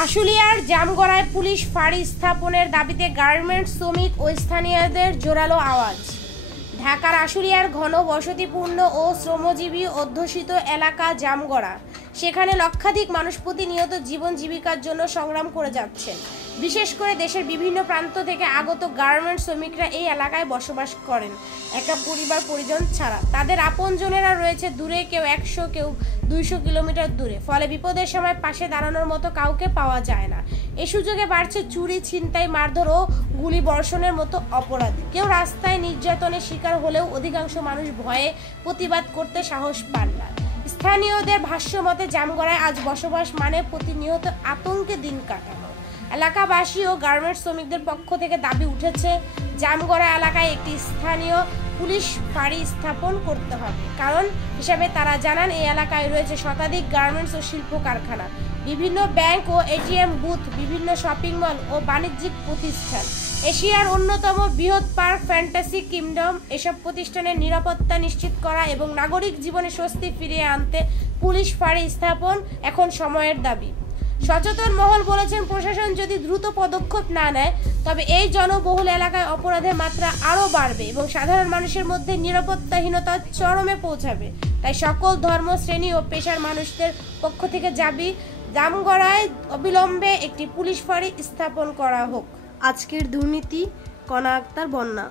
আশুলিয়ার জামগড়ায় পুলিশ ফাঁড়ি স্থাপনের দাবিতে গার্মেন্টস শ্রমিক ও স্থানীয়দের জোরালো আওয়াজ। ঢাকার আশুলিয়ার ঘন বসতিপূর্ণ ও শ্রমজীবী অধ্যুষিত এলাকা জামগড়া, সেখানে লক্ষাধিক মানুষ প্রতিনিয়ত জীবন জীবিকার জন্য সংগ্রাম করে যাচ্ছেন। বিশেষ করে দেশের বিভিন্ন প্রান্ত থেকে আগত গার্মেন্টস শ্রমিকরা এই এলাকায় বসবাস করেন একা পরিবার পরিজন ছাড়া। তাদের আপনজনেরা রয়েছে দূরে, কেউ 100 কেউ 200 কিলোমিটার দূরে। ফলে বিপদের সময় পাশে দাঁড়ানোর মতো কাউকে পাওয়া যায় না। এই সুযোগে বাড়ছে চুরি, ছিনতাই, মারধর ও গুলি বর্ষণের মতো অপরাধ। কেউ রাস্তায় নির্যাতনের শিকার হলেও অধিকাংশ মানুষ ভয়ে প্রতিবাদ করতে সাহস পান না। স্থানীয়দের ভাষ্য মতে জামগড়ায় আজ বসবাস মানে প্রতিনিয়ত আতঙ্কে দিন কাটানো। এলাকাবাসী ও গার্মেন্টস শ্রমিকদের পক্ষ থেকে দাবি উঠেছে, জামগড়া এলাকায় একটি স্থানীয় পুলিশ ফাঁড়ি স্থাপন করতে হবে। কারণ হিসাবে তারা জানান, এই এলাকায় রয়েছে শতাধিক গার্মেন্টস ও শিল্প কারখানা, বিভিন্ন ব্যাংক ও এটিএম বুথ, বিভিন্ন শপিং মল ও বাণিজ্যিক প্রতিষ্ঠান। এশিয়ার অন্যতম বৃহৎ পার্ক ফ্যান্টাসি কিংডম। এসব প্রতিষ্ঠানের নিরাপত্তা নিশ্চিত করা এবং নাগরিক জীবনে স্বস্তি ফিরিয়ে আনতে পুলিশ ফাঁড়ি স্থাপন এখন সময়ের দাবি। সচেতন মহল বলেছেন, প্রশাসন যদি দ্রুত পদক্ষেপ না নেয় তবে এই জনবহুল এলাকায় অপরাধের মাত্রা আরও বাড়বে এবং সাধারণ মানুষের মধ্যে নিরাপত্তাহীনতা চরমে পৌঁছাবে। তাই সকল ধর্ম, শ্রেণী ও পেশার মানুষদের পক্ষ থেকে দাবি, জামগড়ায় অবিলম্বে একটি পুলিশ ফাঁড়ি স্থাপন করা হোক। আজকের দুর্নীতি, কণা আক্তার, বন্যা।